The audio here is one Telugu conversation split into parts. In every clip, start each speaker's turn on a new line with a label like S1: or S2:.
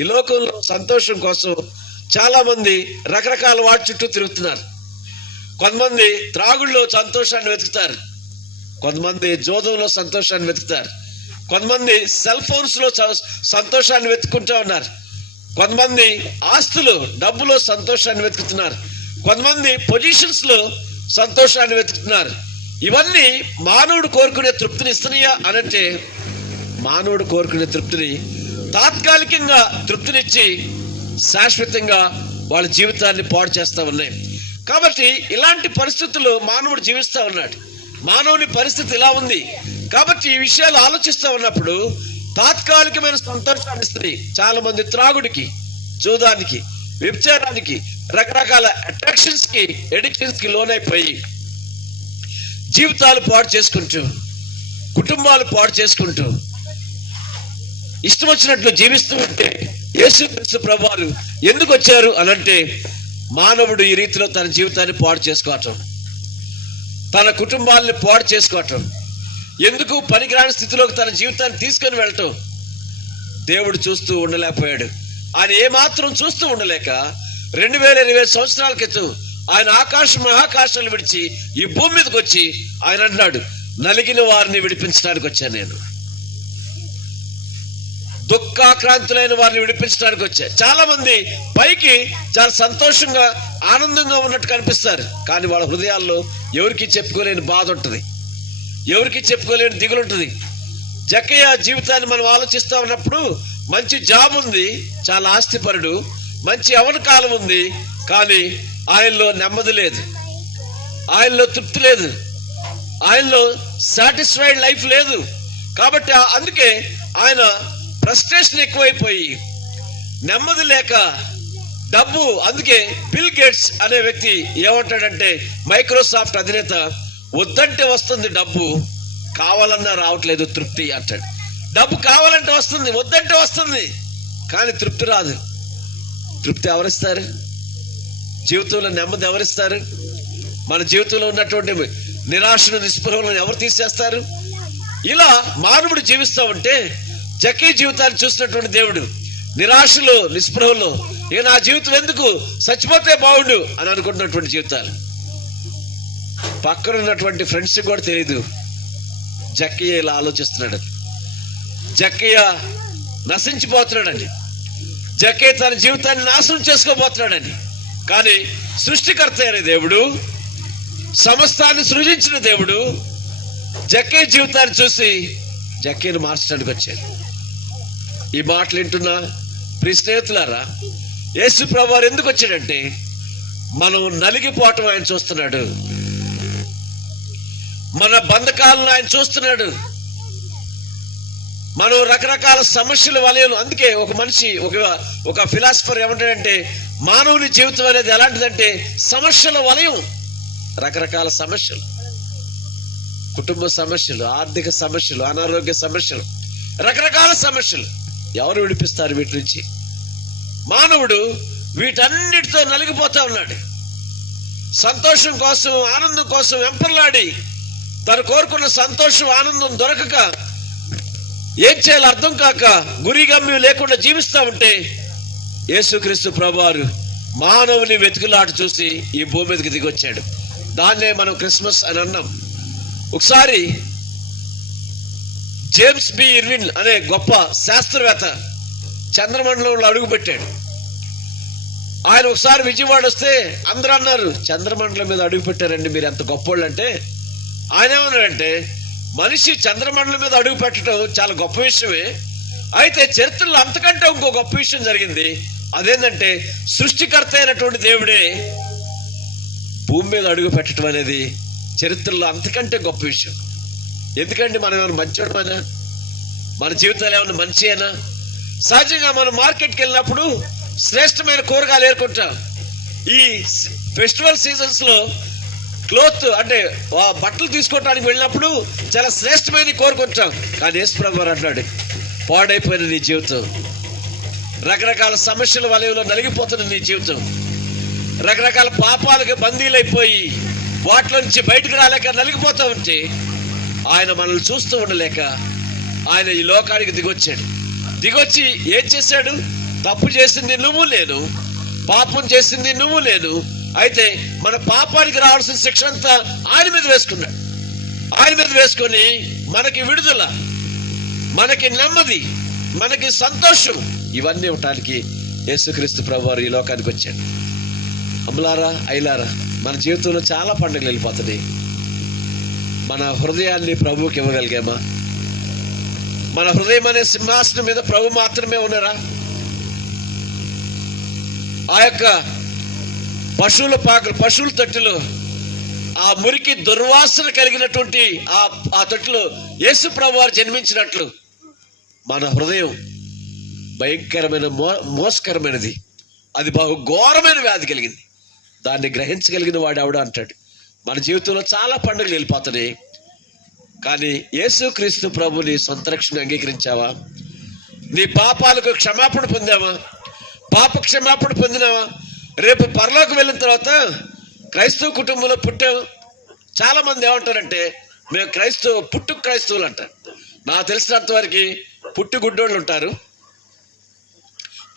S1: ఈ లోకంలో సంతోషం కోసం చాలామంది రకరకాల వాటి చుట్టూ తిరుగుతున్నారు. కొంతమంది త్రాగుల్లో సంతోషాన్ని వెతుకుతారు. కొంతమంది జోదంలో సంతోషాన్ని వెతుకుతారు. కొంతమంది సెల్ ఫోన్స్లో స- సంతోషాన్ని వెతుక్కుంటూ ఉన్నారు. కొంతమంది ఆస్తులు డబ్బులో సంతోషాన్ని వెతుకుతున్నారు. కొంతమంది పొజిషన్స్లో సంతోషాన్ని వెతుకుతున్నారు. ఇవన్నీ మానవుడు కోరుకునే తృప్తిని ఇస్తున్నాయా అనంటే మానవుడు కోరుకునే తృప్తిని తాత్కాలికంగా తృప్తినిచ్చి శాశ్వతంగా వాళ్ళ జీవితాన్ని పాడు చేస్తూ ఉన్నాయి. కాబట్టి ఇలాంటి పరిస్థితుల్లో మానవుడు జీవిస్తూ ఉన్నాడు. మానవుని పరిస్థితి ఇలా ఉంది. కాబట్టి ఈ విషయాలు ఆలోచిస్తూ ఉన్నప్పుడు తాత్కాలికమైన సంతోషాన్ని ఇస్తుంది. చాలా మంది త్రాగుడికి జూదానికి వ్యభిచారానికి రకరకాల అట్రాక్షన్స్కి ఎడిక్షన్స్కి లోనైపోయి జీవితాలు పాడు చేసుకుంటూ కుటుంబాలు పాడు చేసుకుంటూ ఇష్టం వచ్చినట్లు జీవిస్తూ ఉంటే యేసు క్రీస్తు ప్రభువారు ఎందుకు వచ్చారు అనంటే మానవుడు ఈ రీతిలో తన జీవితాన్ని పాడు చేసుకోవటం. తన కుటుంబాలను పాడు చేసుకోవటం. ఎందుకు పనికిరాని స్థితిలోకి తన జీవితాన్ని తీసుకొని వెళ్ళటం. దేవుడు చూస్తూ ఉండలేకపోయాడు. ఆయన ఏమాత్రం చూస్తూ ఉండలేక రెండు వేల ఇరవై సంవత్సరాల క్రితం ఆయన ఆకాశం మహాకాశాలు విడిచి ఈ భూమి మీదకి వచ్చి ఆయన అంటున్నాడు నలిగిన వారిని విడిపించడానికి వచ్చాను నేను. దుఃఖాక్రాంతులైన వారిని విడిపించడానికి వచ్చారు చాలా మంది పైకి చాలా సంతోషంగా ఆనందంగా ఉన్నట్టు కనిపిస్తారు. కానీ వాళ్ళ హృదయాల్లో ఎవరికి చెప్పుకోలేని బాధ ఉంటుంది. ఎవరికి చెప్పుకోలేని దిగులు ఉంటుంది. జక్కయ్య జీవితాన్ని మనం ఆలోచిస్తా ఉన్నప్పుడు మంచి జాబ్ ఉంది చాలా ఆస్తిపరుడు మంచి అవనకాలం ఉంది కానీ ఆయనలో నెమ్మది లేదు. ఆయనలో తృప్తి లేదు. ఆయనలో సాటిస్ఫైడ్ లైఫ్ లేదు. కాబట్టి అందుకే ఆయన ఫ్రస్ట్రేషన్ ఎక్కువైపోయి నెమ్మది లేక డబ్బు అందుకే బిల్ గేట్స్ అనే వ్యక్తి ఏమంటాడంటే మైక్రోసాఫ్ట్ అధినేత వద్దంటే వస్తుంది డబ్బు కావాలన్నా రావట్లేదు తృప్తి అంటాడు. డబ్బు కావాలంటే వస్తుంది వద్దంటే వస్తుంది కానీ తృప్తి రాదు. తృప్తి ఎవరిస్తారు? జీవితంలో నెమ్మది ఎవరిస్తారు? మన జీవితంలో ఉన్నటువంటి నిరాశను నిస్పృహలను ఎవరు తీసేస్తారు? ఇలా మానవుడు జీవిస్తూ ఉంటే జకీ జీవితాన్ని చూసినటువంటి దేవుడు నిరాశలో నిస్పృహలో ఇక నా జీవితం ఎందుకు చచ్చిపోతే బాగుండు? అని అనుకుంటున్నటువంటి జీవితాలు. పక్కన ఉన్నటువంటి ఫ్రెండ్స్ కూడా తెలియదు జక్కయ్య ఇలా ఆలోచిస్తున్నాడు. జక్కయ్య నశించిపోతున్నాడండి జక్కయ్య తన జీవితాన్ని నాశనం చేసుకోబోతున్నాడండి కానీ సృష్టికర్త అయిన దేవుడు సమస్తాన్ని సృజించిన దేవుడు జక్కయ్య జీవితాన్ని చూసి జక్కయ్యను మార్చడానికి వచ్చాడు ఈ మాటలు వింటున్నా ప్రి స్నేహితులారా యేసు ప్రభువారు ఎందుకు వచ్చాడంటే మనం నలిగిపోవటం ఆయన చూస్తున్నాడు. మన బంధకాలను ఆయన చూస్తున్నాడు. మనం రకరకాల సమస్యల వలయలు. అందుకే ఒక మనిషి ఒక ఒక ఫిలాసఫర్ ఏమంటాడంటే మానవుని జీవితం అనేది ఎలాంటిదంటే సమస్యల వలయం. రకరకాల సమస్యలు. కుటుంబ సమస్యలు ఆర్థిక సమస్యలు అనారోగ్య సమస్యలు రకరకాల సమస్యలు. ఎవరు విడిపిస్తారు వీటి నుంచి? మానవుడు వీటన్నిటితో నలిగిపోతా ఉన్నాడు. సంతోషం కోసం ఆనందం కోసం వెంపర్లాడి తను కోరుకున్న సంతోషం ఆనందం దొరకక ఏం చేయాలో అర్థం కాక గురి గమ్యం లేకుండా జీవిస్తా ఉంటే యేసుక్రీస్తు ప్రభువారు మానవుని వెతుకులాట చూసి ఈ భూమి మీదకి దిగొచ్చాడు. దాన్నే మనం క్రిస్మస్ అని అన్నాం. ఒకసారి జేమ్స్ బి ఇర్విన్ అనే గొప్ప శాస్త్రవేత్త చంద్రమండలంలో అడుగుపెట్టాడు ఆయన ఒకసారి విజయవాడ వస్తే అందరూ అన్నారు చంద్రమండలం మీద అడుగు పెట్టారండి మీరు ఎంత గొప్పోళ్ళు అంటే. ఆయన ఏమన్నాడంటే మనిషి చంద్రమండలం మీద అడుగు పెట్టడం చాలా గొప్ప విషయమే. అయితే చరిత్రలో అంతకంటే ఇంకో గొప్ప విషయం జరిగింది. అదేంటంటే సృష్టికర్త అయినటువంటి దేవుడే భూమి మీద అడుగు పెట్టడం అనేది చరిత్రలో అంతకంటే గొప్ప విషయం. ఎందుకంటే మనం ఏమైనా మంచోడమైనా? మన జీవితాలు ఏమైనా మంచియేనా? సహజంగా మనం మార్కెట్కి వెళ్ళినప్పుడు శ్రేష్టమైన కూరగాయలు ఏర్కొంటాం. ఈ ఫెస్టివల్ సీజన్స్లో క్లోత్ అంటే బట్టలు తీసుకోవడానికి వెళ్ళినప్పుడు చాలా శ్రేష్టమైన కోరుకుంటాం కానీ యేసుప్రభు వారు అన్నాడు పాడైపోయిన నీ జీవితం. రకరకాల సమస్యల వలయంలో నలిగిపోతున్న నీ జీవితం. రకరకాల పాపాలకు బందీలైపోయి వాటిలో నుంచి బయటకు రాలేక నలిగిపోతూ ఉంటే ఆయన మనల్ని చూస్తూ ఉండలేక ఆయన ఈ లోకానికి దిగొచ్చాడు. దిగొచ్చి ఏం చేశాడు? తప్పు చేసింది నువ్వు నేను. పాపం చేసింది నువ్వు నేను. అయితే మన పాపానికి రావాల్సిన శిక్ష అంతా ఆయన మీద వేసుకున్నాడు. ఆయన మీద వేసుకొని మనకి విడుదల మనకి నెమ్మది మనకి సంతోషం ఇవన్నీ ఇవ్వటానికి యేసుక్రీస్తు ప్రభు వారు ఈ లోకానికి వచ్చాడు అమలారా ఐలారా మన జీవితంలో చాలా పండుగలు వెళ్ళిపోతున్నాయి. మన హృదయాన్ని ప్రభువుకి ఇవ్వగలిగామా? మన హృదయం అనే సింహాసనం మీద ప్రభు మాత్రమే ఉన్నారా? ఆ యొక్క పశువుల పాకలు పశువుల తట్టులో ఆ మురికి దుర్వాసన కలిగినటువంటి ఆ ఆ తొట్టులో యేసు ప్రభు వారు జన్మించినట్లు మన హృదయం భయంకరమైన మో మోసకరమైనది. అది బహు ఘోరమైన వ్యాధి కలిగింది. దాన్ని గ్రహించగలిగిన వాడు ఆవిడ అంటాడు. మన జీవితంలో చాలా పండుగలు వెళ్ళిపోతున్నాయి. కానీ యేసుక్రీస్తు ప్రభుని సొంత రక్షణ అంగీకరించావా? నీ పాపాలకు క్షమాపణ పొందావా? పాప క్షమాపణ పొందినావా? రేపు పరలోకి వెళ్ళిన తర్వాత క్రైస్తవ కుటుంబంలో పుట్టాము చాలా మంది ఏమంటారంటే మేము క్రైస్తవ పుట్టు క్రైస్తవులు అంటారు నాకు తెలిసినంత వరకు పుట్టు గుడ్డోళ్ళు ఉంటారు.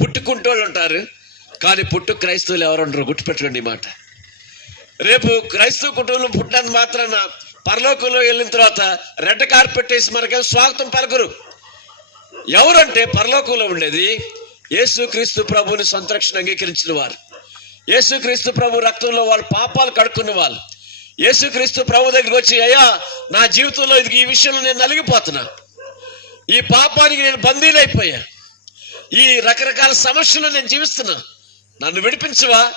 S1: పుట్టుకుంటోళ్ళు ఉంటారు. కానీ పుట్టు క్రైస్తవులు ఎవరు గుర్తుపెట్టుకోండి ఈ మాట. రేపు క్రైస్తవ కుటుంబం పుట్టినంత మాత్రాన పరలోకంలో వెళ్ళిన తర్వాత రెడ్ కార్పెట్ వేసి మనకేం స్వాగతం పలకరు. ఎవరంటే పరలోకంలో ఉండేది? యేసుక్రీస్తు ప్రభుని సంరక్షణ అంగీకరించిన వారు. యేసుక్రీస్తు ప్రభు రక్తంలో వాళ్ళు పాపాలు కడుక్కున్న వాళ్ళు. యేసుక్రీస్తు ప్రభు దగ్గరికి వచ్చి అయ్యా నా జీవితంలో ఇది ఈ విషయంలో నేను నలిగిపోతున్నా. ఈ పాపానికి నేను బందీలైపోయా. ఈ రకరకాల సమస్యలు నేను జీవిస్తున్నా. నన్ను విడిపించవా?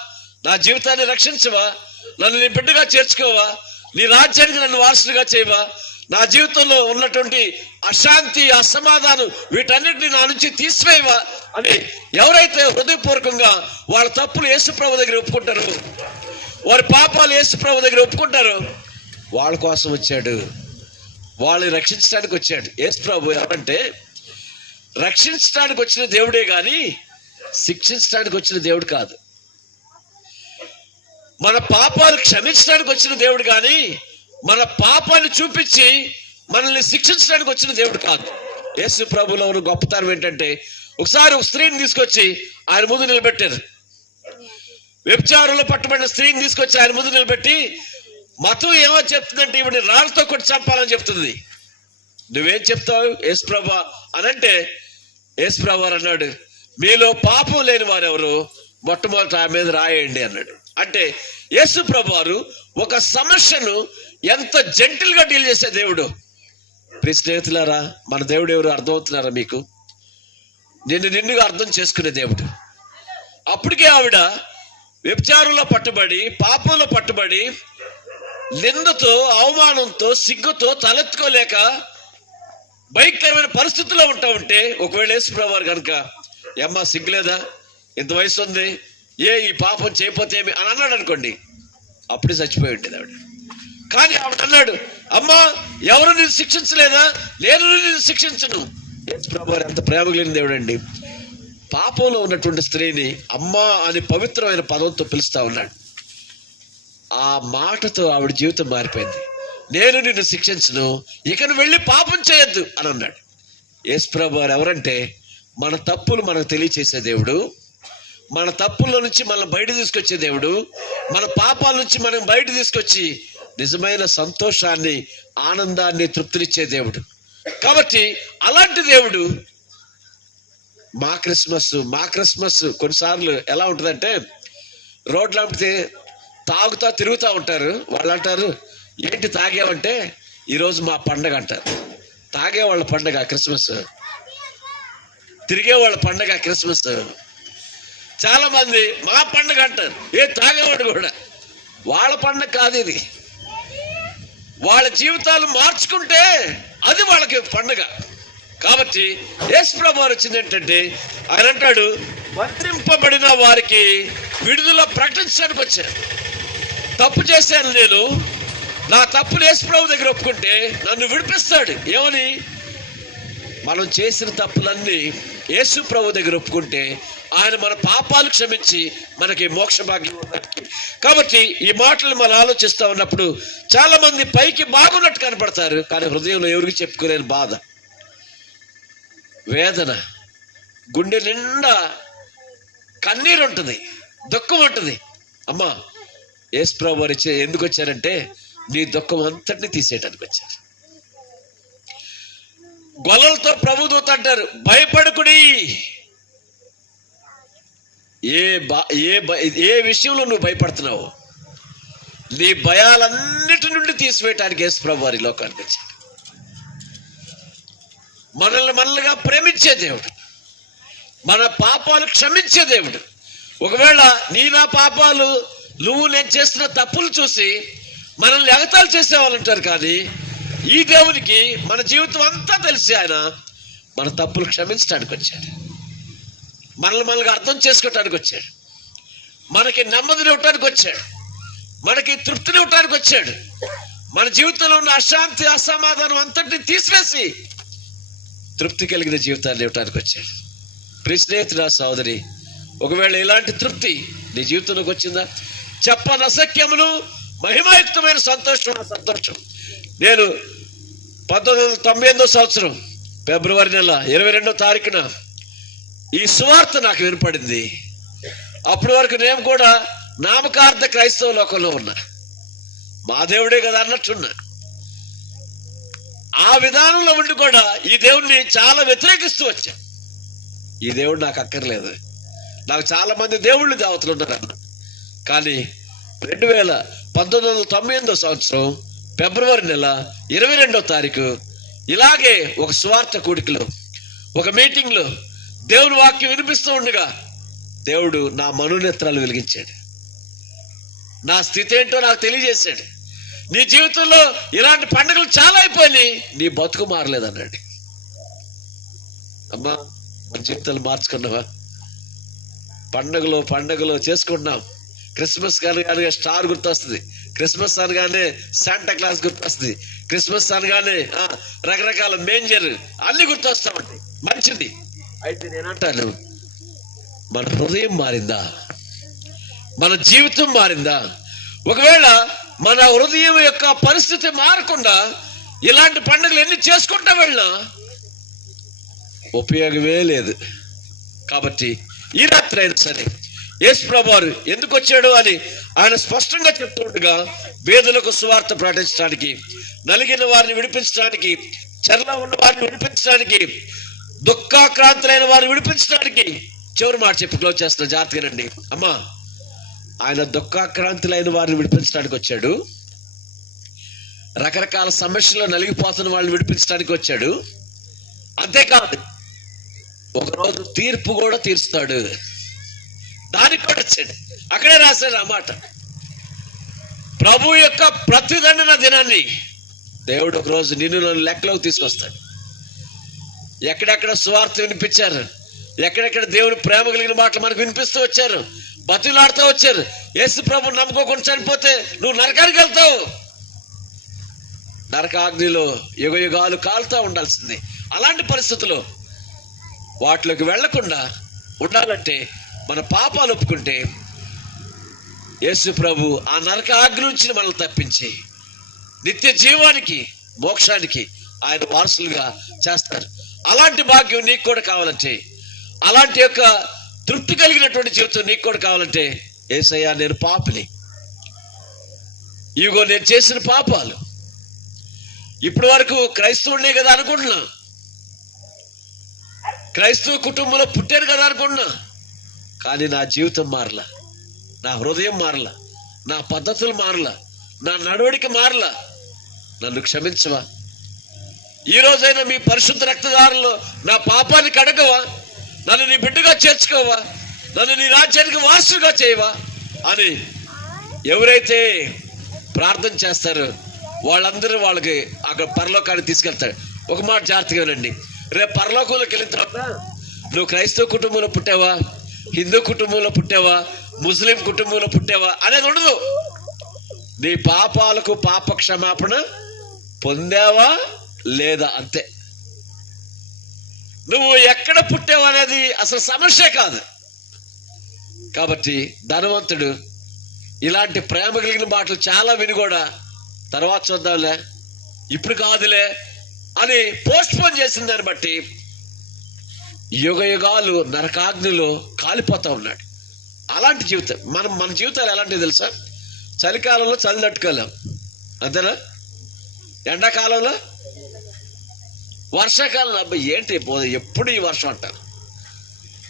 S1: నా జీవితాన్ని రక్షించవా? నన్ను నీ బిడ్డగా చేర్చుకోవా? నీ రాజ్యానికి నన్ను వారసుడిగా చేయవా? నా జీవితంలో ఉన్నటువంటి అశాంతి అసమాధానం వీటన్నిటిని నా నుంచి తీసివేయవా అని ఎవరైతే హృదయపూర్వకంగా వాళ్ళ తప్పులు యేసుప్రభు దగ్గర ఒప్పుకుంటారు వారి పాపాలు యేసుప్రభు దగ్గర ఒప్పుకుంటారు వాళ్ళ కోసం వచ్చాడు. వాళ్ళని రక్షించడానికి వచ్చాడు. యేసుప్రభు ఎవరంటే రక్షించడానికి వచ్చిన దేవుడే కానీ శిక్షించడానికి వచ్చిన దేవుడు కాదు. మన పాపాలు క్షమించడానికి వచ్చిన దేవుడు కానీ మన పాపాన్ని చూపించి మనల్ని శిక్షించడానికి వచ్చిన దేవుడు కాదు. యేసు ప్రభులో ఉన్న గొప్పతనం ఏంటంటే ఒకసారి ఒక స్త్రీని తీసుకొచ్చి ఆయన ముందు నిలబెట్టారు. వ్యభిచారంలో పట్టుబడిన స్త్రీని తీసుకొచ్చి ఆయన ముందు నిలబెట్టి మతం ఏమో చెప్తుందంటే ఇవి రాళ్ళతో కొట్టి చంపాలని చెప్తుంది. నువ్వేం చెప్తావు? యేసు ప్రభా అనంటే యేసు ప్రభు అన్నాడు మీలో పాపం లేని వారు ఎవరు మొట్టమొదట ఆ మీద రాయండి అన్నాడు. అంటే యేసు ప్రభువారు ఒక సమస్యను ఎంత జెంటిల్గా డీల్ చేసే దేవుడు? ప్రియ స్నేహితులారా మన దేవుడు ఎవరు అర్థమవుతున్నారా మీకు? నిన్ను నిన్నుగా అర్థం చేసుకునే దేవుడు. అప్పటికే ఆవిడ వ్యభిచారంలో పట్టుబడి పాపంలో పట్టుబడి నిందతో అవమానంతో సిగ్గుతో తలెత్తుకోలేక భయంకరమైన పరిస్థితుల్లో ఉంటా ఉంటే ఒకవేళ యేసు ప్రభు కనుక ఏమ్మా సిగ్గులేదా? ఇంత వయసు ఉంది. ఏ ఈ పాపం చేయపోతే ఏమి? అని అన్నాడు అనుకోండి. అప్పుడే చచ్చిపోయి ఉండేది ఆవిడ. కానీ ఆవిడ అన్నాడు అమ్మా ఎవరు నేను శిక్షించలేదా? నేను నేను శిక్షించను. ప్రభు ఎంత ప్రేమ కలిగిన దేవుడు అండి. పాపంలో ఉన్నటువంటి స్త్రీని అమ్మా అని పవిత్రమైన పదంతో పిలుస్తా ఉన్నాడు. ఆ మాటతో ఆవిడ జీవితం మారిపోయింది. నేను నిన్ను శిక్షించను. ఇక నువ్వు వెళ్ళి పాపం చేయొద్దు అని అన్నాడు. యేసుప్రభు వారు ఎవరంటే మన తప్పులు మనకు తెలియచేసే దేవుడు మన తప్పుల నుంచి మనం బయట తీసుకొచ్చే దేవుడు మన పాపాల నుంచి మనం బయట తీసుకొచ్చి నిజమైన సంతోషాన్ని ఆనందాన్ని తృప్తినిచ్చే దేవుడు. కాబట్టి అలాంటి దేవుడు మా క్రిస్మస్ మా క్రిస్మస్ కొన్నిసార్లు ఎలా ఉంటుందంటే రోడ్లు అమ్మితే తాగుతా తిరుగుతూ ఉంటారు. వాళ్ళు అంటారు ఏంటి తాగామంటే ఈరోజు మా పండగ అంటారు. తాగే వాళ్ళ పండగ క్రిస్మస్. తిరిగే వాళ్ళ పండగ క్రిస్మస్. చాలా మంది మా పండగ అంటారు. ఏ తాగేవాడు కూడా. వాళ్ళ పండగ కాదు ఇది. వాళ్ళ జీవితాలు మార్చుకుంటే అది వాళ్ళకి పండగ. కాబట్టి యేసుప్రభు వారు వచ్చింది ఏంటంటే ఆయన అంటాడు బంధింపబడిన వారికి విడుదల ప్రకటించడానికి వచ్చాను. తప్పు చేశాను నేను. నా తప్పులు యేసుప్రభు దగ్గర ఒప్పుకుంటే నన్ను విడిపిస్తాడు. ఏమని? మనం చేసిన తప్పులన్నీ యేసు ప్రభు దగ్గర ఒప్పుకుంటే ఆయన మన పాపాలు క్షమించి మనకి మోక్ష భాగ్యం కాబట్టి ఈ మాటలు మనం ఆలోచిస్తూ ఉన్నప్పుడు చాలా మంది పైకి బాగున్నట్టు కనపడతారు కానీ హృదయంలో ఎవరికి చెప్పుకోలేని బాధ. వేదన. గుండె నిండా కన్నీరు ఉంటుంది దుఃఖం ఉంటుంది. అమ్మా యేసు ప్రభు వారు ఎందుకు వచ్చారంటే నీ దుఃఖం అంతటిని తీసేయడానికి వచ్చారు. గొలలతో ప్రభుదూత అంటారు భయపడకుడి. ఏ ఏ భ- ఏ విషయంలో నువ్వు భయపడుతున్నావు నీ భయాలన్నిటి నుండి తీసివేయటానికి యేసు ప్రభు వారి లోకానికి వచ్చాడు. మనల్ని మనలుగా ప్రేమించే దేవుడు మన పాపాలు క్షమించే దేవుడు. ఒకవేళ నీ నా పాపాలు నువ్వు నేను చేస్తున్న తప్పులు చూసి మనల్ని ఎగతాలు చేసేవాళ్ళు ఉంటారు కానీ ఈ దేవునికి మన జీవితం అంతా తెలిసి ఆయన మన తప్పులు క్షమించడానికి వచ్చాడు. మనల్ని మనల్ని అర్థం చేసుకోవటానికి వచ్చాడు. మనకి నెమ్మదిని ఇవ్వటానికి వచ్చాడు. మనకి తృప్తిని ఇవ్వటానికి వచ్చాడు. మన జీవితంలో ఉన్న అశాంతి అసమాధానం అంతటిని తీసివేసి తృప్తి కలిగిన జీవితాన్ని ఇవ్వటానికి వచ్చాడు. ప్రి స్నేహితుడా సోదరి ఒకవేళ ఇలాంటి తృప్తి నీ జీవితంలోకి వచ్చిందా? చెప్పనసఖ్యమును మహిమాయుక్తమైన సంతోషం ఆ సంతోషం. నేను పంతొమ్మిది వందల తొంభై ఎనిమిదో సంవత్సరం ఫిబ్రవరి నెల ఇరవై రెండో తారీఖున ఈ సువార్త నాకు వినపడింది. అప్పటి వరకు నేను కూడా నామకార్థ క్రైస్తవ లోకంలో ఉన్నా. మా దేవుడే కదా అన్నట్టున్నా. ఆ విధానంలో ఉండి కూడా ఈ దేవుణ్ణి చాలా వ్యతిరేకిస్తూ వచ్చా. ఈ దేవుడు నాకు అక్కర్లేదు. నాకు చాలా మంది దేవుళ్ళు దేవతలు ఉన్నారు అన్న కానీ రెండు వేల పంతొమ్మిది వందల తొంభై ఎనిమిదో సంవత్సరం ఫిబ్రవరి నెల ఇరవై రెండో తారీఖు. ఇలాగే ఒక స్వార్థ కూడికలో ఒక మీటింగ్లో దేవుని వాక్యం వినిపిస్తూ ఉండగా దేవుడు నా మనోనేత్రాలు వెలిగించాడు. నా స్థితి ఏంటో నాకు తెలియజేశాడు. నీ జీవితంలో ఇలాంటి పండుగలు చాలా అయిపోయినాయి నీ బతుకు మారలేదన్నాడు అమ్మా మన జీవితాలు మార్చుకున్నావా? పండగలో పండగలో చేసుకుంటున్నాం. క్రిస్మస్ అనగానే స్టార్ గుర్తొస్తుంది. క్రిస్మస్ అనగానే శాంటా క్లాస్ గుర్తొస్తుంది. క్రిస్మస్ అనగానే రకరకాల మేంజర్ అన్ని గుర్తొస్తామండి. మంచిది. అయితే నేనంటాను మన హృదయం మారిందా? మన జీవితం మారిందా? ఒకవేళ మన హృదయం యొక్క పరిస్థితి మారకుండా ఇలాంటి పండుగలు ఎన్ని చేసుకుంటా వెళ్ళినా ఉపయోగమే లేదు. కాబట్టి ఈ రాత్రి అయినా సరే యేసు ప్రభువారు ఎందుకు వచ్చాడు అని ఆయన స్పష్టంగా చెప్తుండగా వేదులకు సువార్త ప్రకటించడానికి నలిగిన వారిని విడిపించడానికి చెరలో ఉన్న వారిని విడిపించడానికి దుఃఖాక్రాంతులైన వారిని విడిపించడానికి చివరి మాట చెప్పి క్లోజ్ చేస్తున్న. జాగ్రత్తగానండి అమ్మా ఆయన దుఃఖాక్రాంతులైన వారిని విడిపించడానికి వచ్చాడు. రకరకాల సమస్యల్లో నలిగిపోతున్న వాళ్ళని విడిపించడానికి వచ్చాడు. అంతేకాదు ఒకరోజు తీర్పు కూడా తీరుస్తాడు. దానికి కూడా వచ్చాడు. అక్కడే రాశాడు ఆ మాట. ప్రభు యొక్క ప్రతిదండన దినాన్ని దేవుడు ఒకరోజు నిన్ను నన్ను లెక్కలోకి తీసుకొస్తాడు. ఎక్కడెక్కడ స్వార్థ వినిపించారు? ఎక్కడెక్కడ దేవుని ప్రేమ కలిగిన మాటలు మనకు వినిపిస్తూ వచ్చారు? బతులాడుతూ వచ్చారు? యేసు ప్రభు నమ్ముకోకుండా చనిపోతే నువ్వు నరకానికి వెళ్తావు. నరకాగ్నిలో యుగ యుగాలు కాలుతూ ఉండాల్సింది. అలాంటి పరిస్థితుల్లో వాటిలోకి వెళ్ళకుండా ఉండాలంటే మన పాపాలు ఒప్పుకుంటే యేసు ప్రభు ఆ నరక ఆగ్రహించిన నుంచి మనల్ని తప్పించి నిత్య జీవానికి మోక్షానికి ఆయన వారసులుగా చేస్తారు. అలాంటి భాగ్యం నీకు కూడా కావాలంటే అలాంటి యొక్క తృప్తి కలిగినటువంటి జీవితం నీకు కూడా కావాలంటే ఏసయ్యా నేను పాపిని. ఇగో నేను చేసిన పాపాలు. ఇప్పటి వరకు క్రైస్తవుడినే కదా అనుకుంటున్నా క్రైస్తవ కుటుంబంలో పుట్టారు కదా అనుకుంటున్నా కానీ నా జీవితం మారలా. నా హృదయం మారలా. నా పద్ధతులు మారలా. నా నడవడిక మారలా. నన్ను క్షమించవా? ఈ రోజైనా మీ పరిశుద్ధ రక్తదారులు నా పాపాన్ని కడగవా? నన్ను నీ బిడ్డగా చేర్చుకోవా? నన్ను నీ రాజ్యానికి వాసుగా చేయవా? అని ఎవరైతే ప్రార్థన చేస్తారో వాళ్ళందరూ వాళ్ళకి అక్కడ పరలోకానికి తీసుకెళ్తాడు ఒక మాట జాగ్రత్తగా వినండి. రేపు పరలోకంలోకి వెళ్ళిన తర్వాత నువ్వు క్రైస్తవ కుటుంబంలో పుట్టావా? హిందూ కుటుంబంలో పుట్టావా? ముస్లిం కుటుంబంలో పుట్టావా? అనేది ఉండదు. నీ పాపాలకు పాప క్షమాపణ పొందావా లేదా అంతే. నువ్వు ఎక్కడ పుట్టావు అనేది అసలు సమస్య కాదు. కాబట్టి ధనవంతుడు ఇలాంటి ప్రేమ కలిగిన మాటలు చాలా విని కూడా తర్వాత చూద్దాంలే. ఇప్పుడు కాదులే అని పోస్ట్ పోన్ చేసిన దాన్ని బట్టి యుగ యుగాలు నరకాగ్నిలో కాలిపోతూ ఉన్నాడు. అలాంటి జీవితం. మనం మన జీవితాలు ఎలాంటివి తెలుసా? చలికాలంలో చలి తట్టుకోలేం అంతేనా? ఎండాకాలంలో? వర్షాకాలంలో? అబ్బా ఏంటి పో- ఎప్పుడు ఈ వర్షం అంటారు?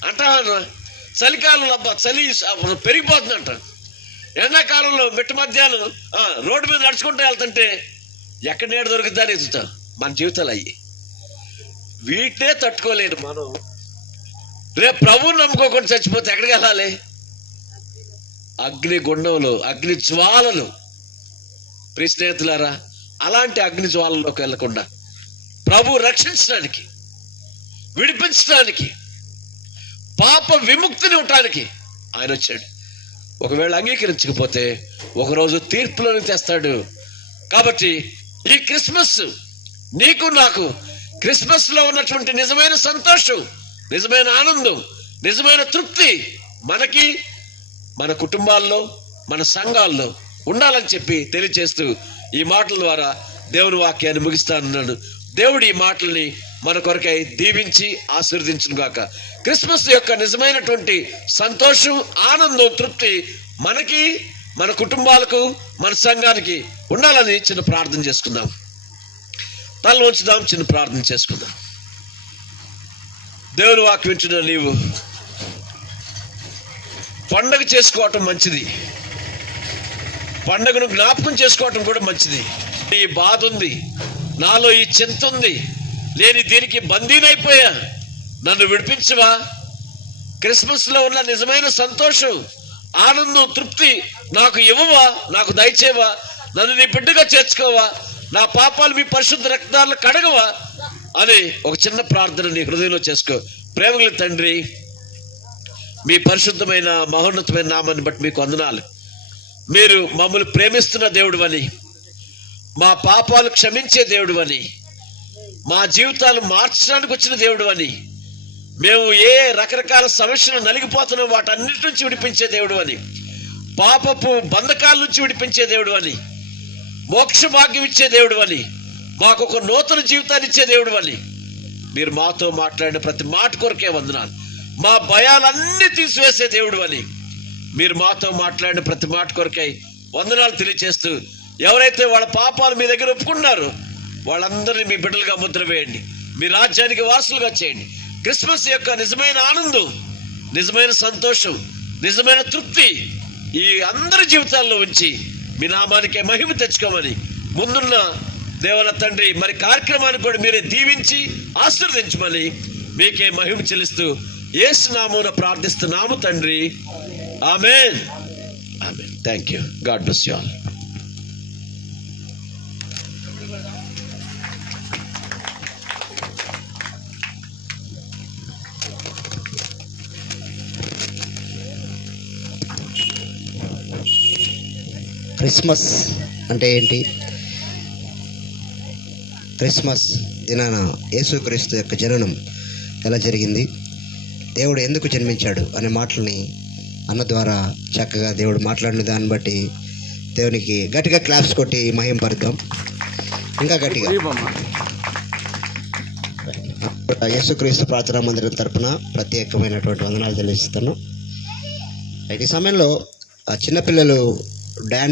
S1: అంటారు చలికాలంలో అబ్బా చలి పెరిగిపోతుంది అంటారు ఎండాకాలంలో మిట్ట మధ్యాహ్నం రోడ్డు మీద నడుచుకుంటూ వెళ్తుంటే ఎక్కడ నీడ దొరుకుతుందని ఎదుగుతాం మన జీవితాలు అయ్యి. వీటినే తట్టుకోలేదు మనం. రేపు ప్రభువుని నమ్ముకోకుండా చచ్చిపోతే ఎక్కడికి వెళ్ళాలి? అగ్ని గుండంలో అగ్ని జ్వాలలు. ప్రి స్నేహితులారా అలాంటి అగ్ని జ్వాలలోకి వెళ్ళకుండా ప్రభు రక్షించడానికి విడిపించడానికి పాప విముక్తిని ఉండడానికి ఆయన వచ్చాడు. ఒకవేళ అంగీకరించకపోతే ఒకరోజు తీర్పులను తెస్తాడు. కాబట్టి ఈ క్రిస్మస్ నీకు నాకు క్రిస్మస్లో ఉన్నటువంటి నిజమైన సంతోషం నిజమైన ఆనందం నిజమైన తృప్తి మనకి మన కుటుంబాల్లో మన సంఘాల్లో ఉండాలని చెప్పి తెలియజేస్తూ ఈ మాటల ద్వారా దేవుని వాక్యాన్ని ముగిస్తానన్నాడు. దేవుడు ఈ మాటల్ని మన కొరకై దీవించి ఆశీర్దించునుగాక క్రిస్మస్ యొక్క నిజమైనటువంటి సంతోషం ఆనందం తృప్తి మనకి మన కుటుంబాలకు మన సంఘానికి ఉండాలని చిన్న ప్రార్థన చేసుకుందాం. తల ఉంచుదాం చిన్న ప్రార్థన చేసుకుందాం. దేవుని వాక్యం వింటున్న నీవు పండగ చేసుకోవటం మంచిది. పండగను జ్ఞాపకం చేసుకోవటం కూడా మంచిది. ఈ బాధ ఉంది నాలో ఈ చింత ఉంది నేను దీనికి బందీనైపోయా నన్ను విడిపించవా? క్రిస్మస్లో ఉన్న నిజమైన సంతోషం ఆనందం తృప్తి నాకు ఇవ్వవా? నాకు దయచేవా నన్ను నీ బిడ్డగా చేర్చుకోవా? నా పాపాలు మీ పరిశుద్ధ రక్తాలను కడగవా? అని ఒక చిన్న ప్రార్థన నీ హృదయంలో చేసుకో. ప్రేమగల తండ్రి మీ పరిశుద్ధమైన మహోన్నతమైన నామాన్ని బట్టి మీకు వందనాలు. మీరు మమ్మల్ని ప్రేమిస్తున్న దేవుడు అని మా పాపాలు క్షమించే దేవుడు అని మా జీవితాలు మార్చడానికి వచ్చిన దేవుడు అని మేము ఏ రకరకాల సమస్యలు నలిగిపోతున్నాం వాటన్నిటి నుంచి విడిపించే దేవుడు అని పాపపు బంధకాల నుంచి విడిపించే దేవుడు అని మోక్ష భాగ్యం ఇచ్చే దేవుడు అని మాకు ఒక నూతన జీవితాన్ని ఇచ్చే దేవుడు అని మీరు మాతో మాట్లాడిన ప్రతి మాట కొరకే వందనాలు. మా భయాలన్నీ తీసివేసే దేవుడు అని మీరు మాతో మాట్లాడిన ప్రతి మాట కొరకై వందనాలు తెలియచేస్తూ ఎవరైతే వాళ్ళ పాపాలు మీ దగ్గర ఒప్పుకున్నారో వాళ్ళందరినీ మీ బిడ్డలుగా ముద్ర వేయండి. మీ రాజ్యానికి వాసులుగా చేయండి. క్రిస్మస్ యొక్క నిజమైన ఆనందం నిజమైన సంతోషం నిజమైన తృప్తి ఈ అందరి జీవితాల్లో ఉంచి మీ నామానికే మహిమ తెచ్చుకోమని ముందున్న దేవన తండ్రి మరి కార్యక్రమాన్ని కూడా మీరే దీవించి ఆశీర్వదించమని మీకే మహిమ చెల్లిస్తూ ఏసునామూన ప్రార్థిస్తున్నాము తండ్రి. Amen. Amen. Thank you God bless you all
S2: Christmas అంటే ఏంటి? క్రిస్మస్ దినాన యేసుక్రీస్తు యొక్క జననం ఎలా జరిగింది? దేవుడు ఎందుకు జన్మించాడు అనే మాటల్ని అన్న ద్వారా చక్కగా దేవుడు మాట్లాడిన దాన్ని బట్టి దేవునికి గట్టిగా క్లాప్స్ కొట్టి మహిం పరుద్దాం ఇంకా గట్టిగా. యేసుక్రీస్తు ప్రార్థనా మందిరం తరపున ప్రత్యేకమైనటువంటి వందనాలు తెలియజేస్తాను ఈ సమయంలో ఆ చిన్నపిల్లలు డ్యాన్స్